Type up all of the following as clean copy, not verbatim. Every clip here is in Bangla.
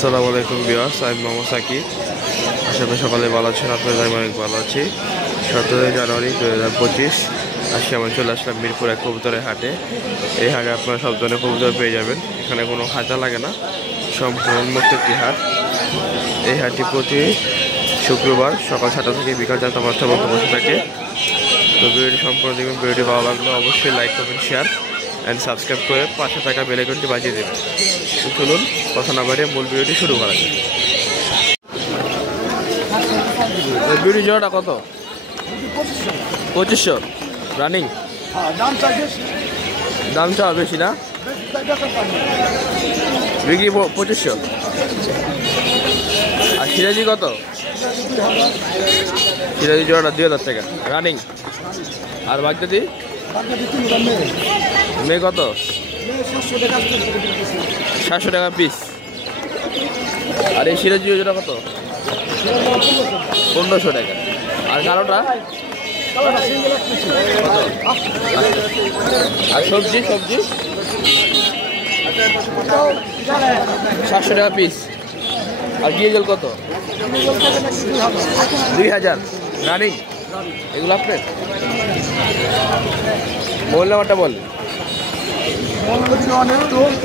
আসসালামু আলাইকুম ভিউয়ার্স, আমি মোহাম্মদ সাকিব। আশা করি সকালে ভালো আছেন। আপনাদের আমি অনেক ভালো আছি। 17 জানুয়ারি 2025 আজকে আমি চলে আসলাম মিরপুর এক কবুতরের হাটে। এই হাটে আপনারা সব ধরনের কবুতর পেয়ে যাবেন। এখানে কোনো খাঁচা লাগে না, সম্পূর্ণ উন্মুক্ত একটি হাট। এই হাটটি প্রতি শুক্রবার সকাল 7টা থেকে বিকাল 4টা 5টা পর্যন্ত বসে থাকে। তো ভিডিওটি সম্পূর্ণ দেখবেন। ভিডিওটি ভালো লাগলে অবশ্যই লাইক করবেন, শেয়ার অ্যান্ড সাবস্ক্রাইব করে পাশে থাকা বেল আইকনটি বাজিয়ে দেবেন। তো চলুন কথা না বাড়িয়ে মূল ভিডিওটি শুরু করা যাক। বিউটি জোড়াটা কত? 2500 রানিং। দামটা বেশি না? বিক্রি 2500। আর সিরাজি কত? সিরাজি জোড়াটা 2000 টাকা রানিং। আর বাগদাদি মেয়ে কত? 700 টাকা পিস। আর এই সিরাজি জোড়া কত? 1500 টাকা। আর কালোটা আর সবজি 700 টাকা পিস। আর গিয়েজল কত? 2000 রানিং। এগুলো আপনার মোবাইল নাম্বারটা বল।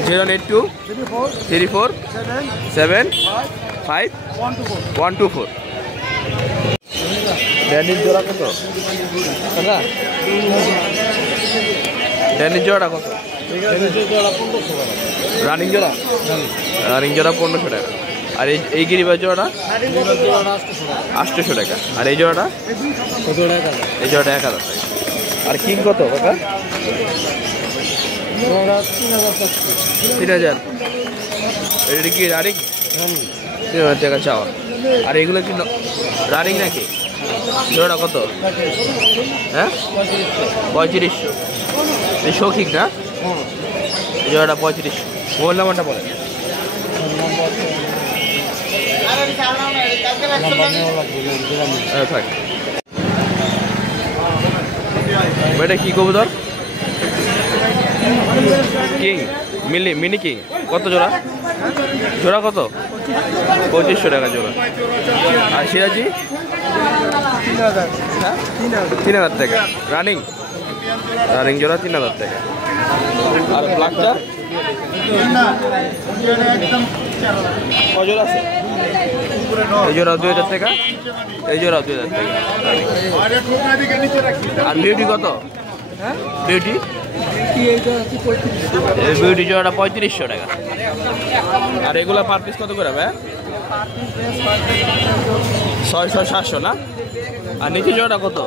082 34 75 124। ড্যানির জোড়া কত? ড্যানির জোড়াটা কত? রানিং জোড়া 1500 টাকা। আর এই গিরিবাজ জোড়াটা 800 টাকা। আর এই জোড়াটা 1000 টাকা। আর কিং কত কাকা? 3000। এটা কি রানিং? 3000 টাকা চাওয়া। আর এগুলো কি রানিং নাকি? জোড়াটা কত? হ্যাঁ 3500। এই শৌখিক না? জোড়াটা 3500। মোবাইল নাম্বারটা বলে। এটা কি কবুতর? King mini king. কত জোড়া? জোড়া কত? 2500 টাকা জোড়া। আর সিরাজি 3000 টাকা রানিং জোড়া 3000 টাকা। আর ব্ল্যাকটা কজোড়া আছে? এই জোড়া 2000 টাকা, এই জোড়া 2000 টাকা। আর বিউটি কত? বিউটি জোড়াটা 3500 টাকা। আর এগুলা পার পিস কত করে ভাই? 600 700 না? আর নিচে জোড়াটা কত?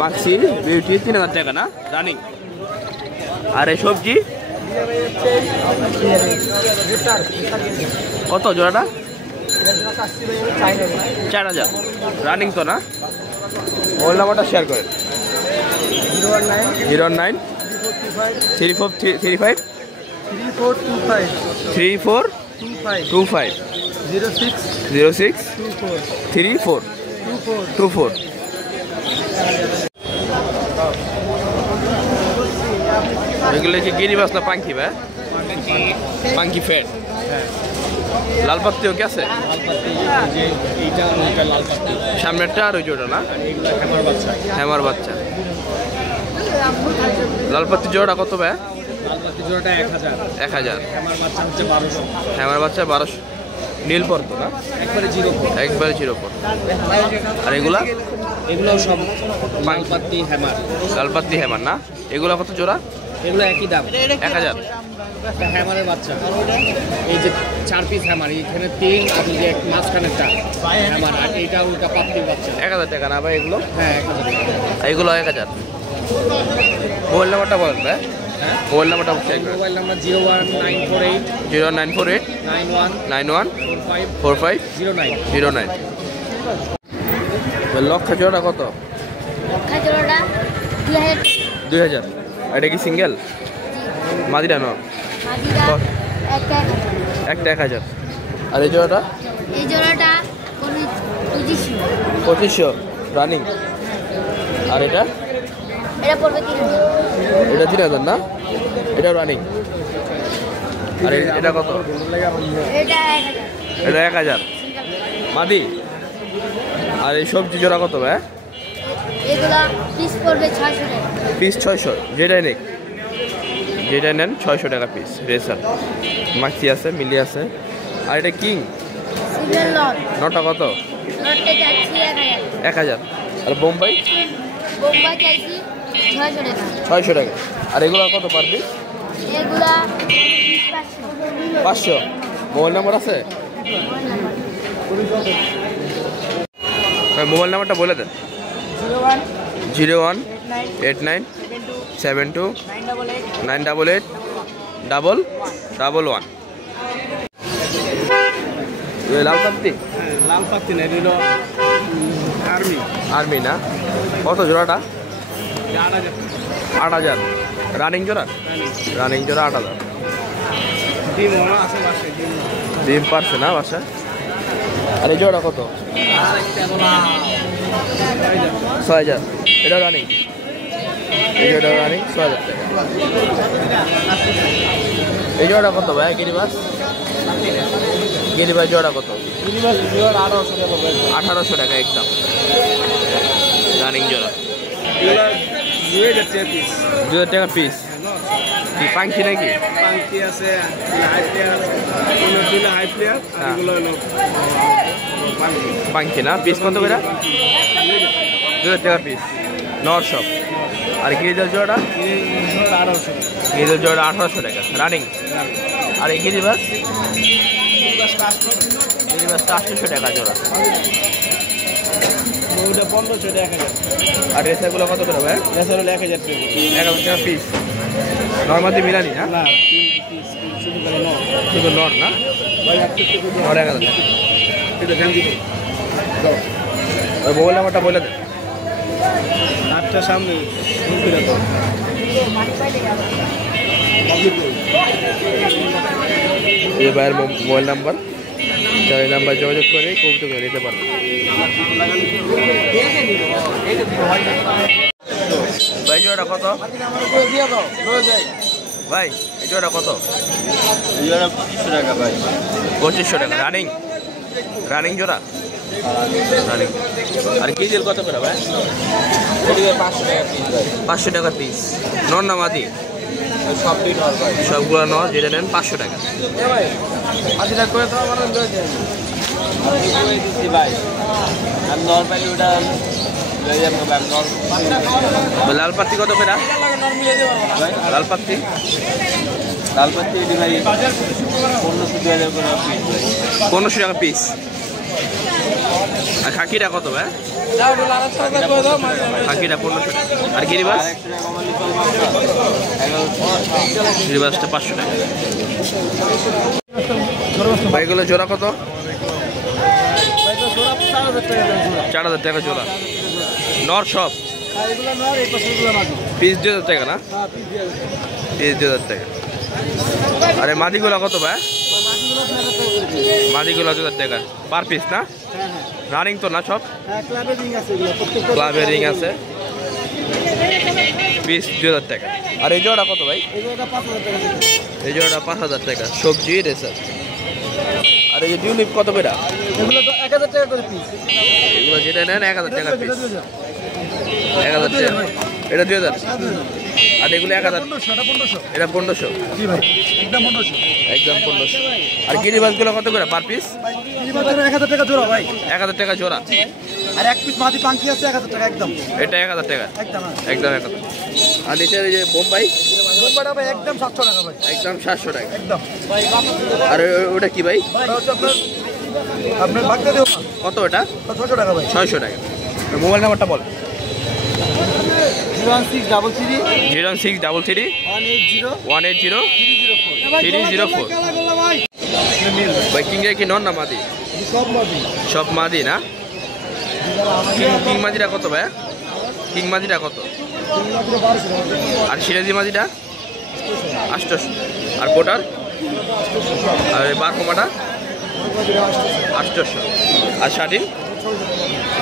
মাক্সি বিউটি 3000 টাকা না রানিং। আর এই সবজি কত জোড়াটা? 4000 রানিং তো না? মোবাইল নাম্বারটা শেয়ার করেন। 019 3435 3425 06 34 24। এগুলো কি গিরিবাস না পাঙ্কি ভাই? পাঙ্কি ফেট। লাল পাত্তিও কি আছে? সামনেরটা আর ওই জোড়া না? হ্যামার বাচ্চা। লাল পাত্তি জোড়া কত ভাই? 1000। হ্যামার বাচ্চা 1200। নীল পর্ব না? একবারে 0 পর। আর এগুলো সব লালপাত্তি হ্যামার না? এগুলো কত জোড়া? এগুলো একই দাম 1000। হ্যামারের বাচ্চা। এই যে 4 পিস হ্যামার, এখানে 3 আর এই যে মাঝখানেরটা হ্যামার, আর এইটা উল্টা পাত্তির বাচ্চা। 1000 টাকা না ভাই এগুলো? হ্যাঁ 1000। এগুলো 1000। মোবাইল নাম্বারটা বলেন ভাই। মোবাইল নাম্বারটা মোবাইল নাম্বার 01948 91 45 09। লক্ষা জোড়া কত? 2000। এটা কি সিঙ্গেল? মাদিরা ন? একটা 1000। আর এই জোড়াটা? 2500 রানিং। আর এটা? এটা পড়বে 3000। এটা 3000 না? এটা রানিং। আর এটা কত? এটা 1000 মাদি। আর এই সবজি জোড়া কত ভাই? এগুলা পিস পড়বে 600 টাকা। পিস 600, যেটাই নেই যেটাই নেন 600 টাকা পিস। রেসার মাক্সি আছে, মিলি আছে। আর এটা কিং সিঙ্গেল লট নটা কত? লটে যাচ্ছি 1000। আর বোম্বাই বোম্বাই চাইছি 600 টাকা। 600 টাকা। আর এগুলো কত পার পিস? এগুলা পিস 500। 500। মোবাইল নাম্বার আছে? মোবাইল নাম্বারটা বলে দেন। 018972988811। লাল পাত্তি? লাল পাত্তি না, এটা আর্মি। আর্মি না? কত জোড়াটা? 8000। 8000 রানিং জোড়া? রানিং জোড়া 8000। ডিম আছে বাসায়, ডিম পারছে না বাসায়? আর এই জোড়া কত? 6000। এটা রানিং? এই জোড়া রানিং 6000 টাকা। এই জোড়া কত ভাই? গিরিবাস? গিরিবাস জোড়া কত? 1800 টাকা একদম। রানিং জোড়া 2000 টাকা পিস। কি পাঙ্কি নাকি? পাঙ্কি আছে, হাই প্লেয়ার, হাই প্লেয়ার, এগুলো হলো পাঙ্কি না? পিস কত করে? 2000 টাকা পিস। নর সব। আর গিরিজাল জোড়াটা? 1800। গিরিজাল জোড়া 1800 টাকা রানিং। আর এই গিরিবাস? গিরিবাস 800 টাকা জোড়া। ওটা 1500 টাকা 1000। আর রেসারগুলো কত করে ভাই? রেসার হলো 1000 টাকা। 1000 টাকা পিস। নর্মালি মিলানি না? না, শুধু করে নাও। শুধু নর না? নর 1000 টাকা। ওই মোবাইল নাম্বারটা বলে দেন। আটটা সামনে এই ভাইয়ের মোবাইল নাম্বার, এই নাম্বার যোগাযোগ করে কবুতর কিনে নিতে পারবেন। ভাই জোড়া কত? ভাই এই জোড়া কত? 2500 টাকা ভাই। 2500 টাকা রানিং? রানিং জোড়া? রানিং। আর কেজিএল কত করে ভাই? 500 টাকা পিস ভাই। 500 টাকা পিস। নর না মাদি? সবটি নর ভাই। সবগুলো নর, যেটা নেন 500 টাকা। ভাই 80 টাকা করে তো আমার ভাই। আমি নর পাইলে ওটা লয়ে যাবো ভাই। নর লাল পাত্তি কত করে? লাল পাত্তি? লাল পাত্তি এটি ভাই 1500 করে পিস। 1500 টাকা পিস। আর খাকিটা কত ভাই? খাকিটা 1500 টাকা। আর গিরিবাস? গিরিবাসটা 500 টাকা। ভাইগুলো জোড়া কত? 4000 টাকা জোড়া। নর সব? পিস 2000 টাকা না? পিস 2000 টাকা। আরে মাদিগুলো কত ভাই? মাদিগুলো 2000 টাকা পার পিস না? রানিং তো না সব? ক্লাবের রিং আছে। পিস 2000 টাকা। আর এই জোড়া কত ভাই? এই জোড়াটা 5000 টাকা। সবজি রেসার। আর এই যে টিউলিপ কত করে? এগুলো তো 1000 টাকা করে পিস। এগুলো যেটা নেন 1000 টাকা পিস। 1000 টাকা। এটা 2000। আর এগুলো 1000। এটা 1500। জি ভাই, একদম 1500। একদম 1500। আর গিরিবাসগুলো কত করে পার পিস? 1000 টাকা জোড়া ভাই। 1000 টাকা জোড়া। আর এক পিস মাটি পাঙ্কি আছে 1000 টাকা একদম। এটা 1000 টাকা একদম একদম 1000। আর নিচের এই যে বোম্বাই? বোম্বাইটা ভাই একদম 700 টাকা ভাই। একদম 700 টাকা। একদম। আর ওটা কি ভাই? ওটা হচ্ছে আপনার বাগদা দেও না। কত ওটা? 600 টাকা ভাই। 600 টাকা। মোবাইল নাম্বারটা বল। 01633 01633 180 180 304। ভাই কিংয়ের কি নন না মাদি? সব মাটি। সব মাদি না? কিং মাদিটা কত ভাই? কিং মাদিটা কত? আর সিরাজি মাদিটা? 800। আর কোটার? আর বারকমাটা? 800। আর শাটিন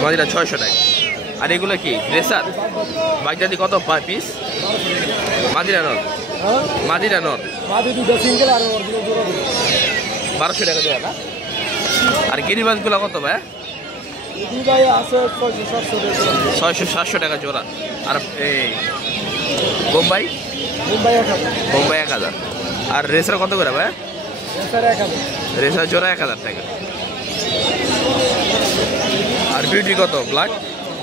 মাদিটা 600 টাকা। আর এগুলো কি রেসার? বাগদাদি কত পিস? মাদিরা নন? মাদিটা নর মাদি দুটো সিঙ্গেল আর অরিজিনাল জোড়া 1200 টাকা জোড়া না? আর গিরিবাজগুলো কত ভাই? দুই ভাই আছে 600-700 টাকা জোড়া। আর এই বোম্বাই মুম্বাই 1000 বোম্বাই 1000। আর রেসার কত করে ভাই? স্যার 1000 রেসার জোড়া 1000 টাকা। আর বিউটি কত ব্ল্যাক?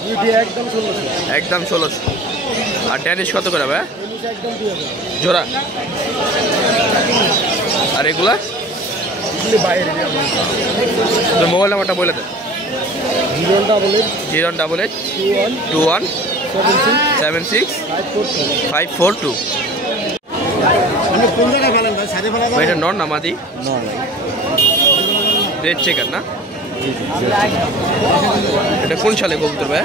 বিউটি একদম 1600 একদম 1600। আর ড্যানিশ কত করে ভাই? এমনি একদম 2000 জোড়া। আর এগুলা এগুলি বাইরে তো মোবাইল নাম্বারটা বলে দেন। 088 088 21 76 76 542 542। মানে কোন জায়গায় ফেলেন ভাই সাইডে ফেলা এটা নর না মাদি? না ভাই রেড চেকার না? এটা কোন সালে কবুতর ভাই?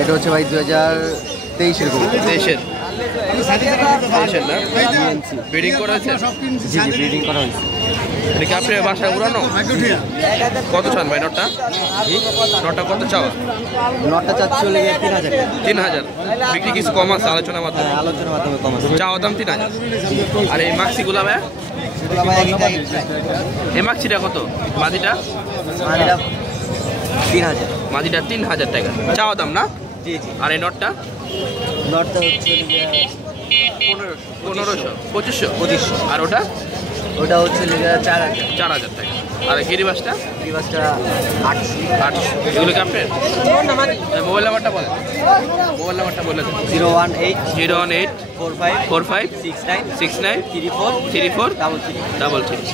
এটা হচ্ছে ভাই 2023 এর 23-এর না? ব্রিডিং করা হয়েছে? জি ব্রিডিং করা হয়েছে এটা কি আপনার বাসায় উড়ানো? কত চান ভাই নটটা? নটটা কত চাওয়া? নটটা চাচ্ছি হলে 3000 টাকা 3000। বিক্রি কিছু কম আছে আলোচনার মাধ্যমে? আলোচনার মাধ্যমে কম আছে চাওয়া দাম 3000। আর এই মাক্সিগুলা ভাই? সেটা ভাই একটাই এই মাক্সিটা কত? মাদিটা? মাদিটা 3000 মাদিটা 3000 টাকা চাওয়া দাম না? জি আর এই নটটা? নটটা হচ্ছে 1500 2500 2500 আর ওটা? ওটা হচ্ছে 4000 4000 টাকা। আর গিরিবাসটা? রিভার্সটা 800 800। এগুলো কি আপনার? মোবাইল নাম্বারটা বলেন। মোবাইল নাম্বারটা বলে দেন। 018 018 45 45 69 69 34 34 33 33।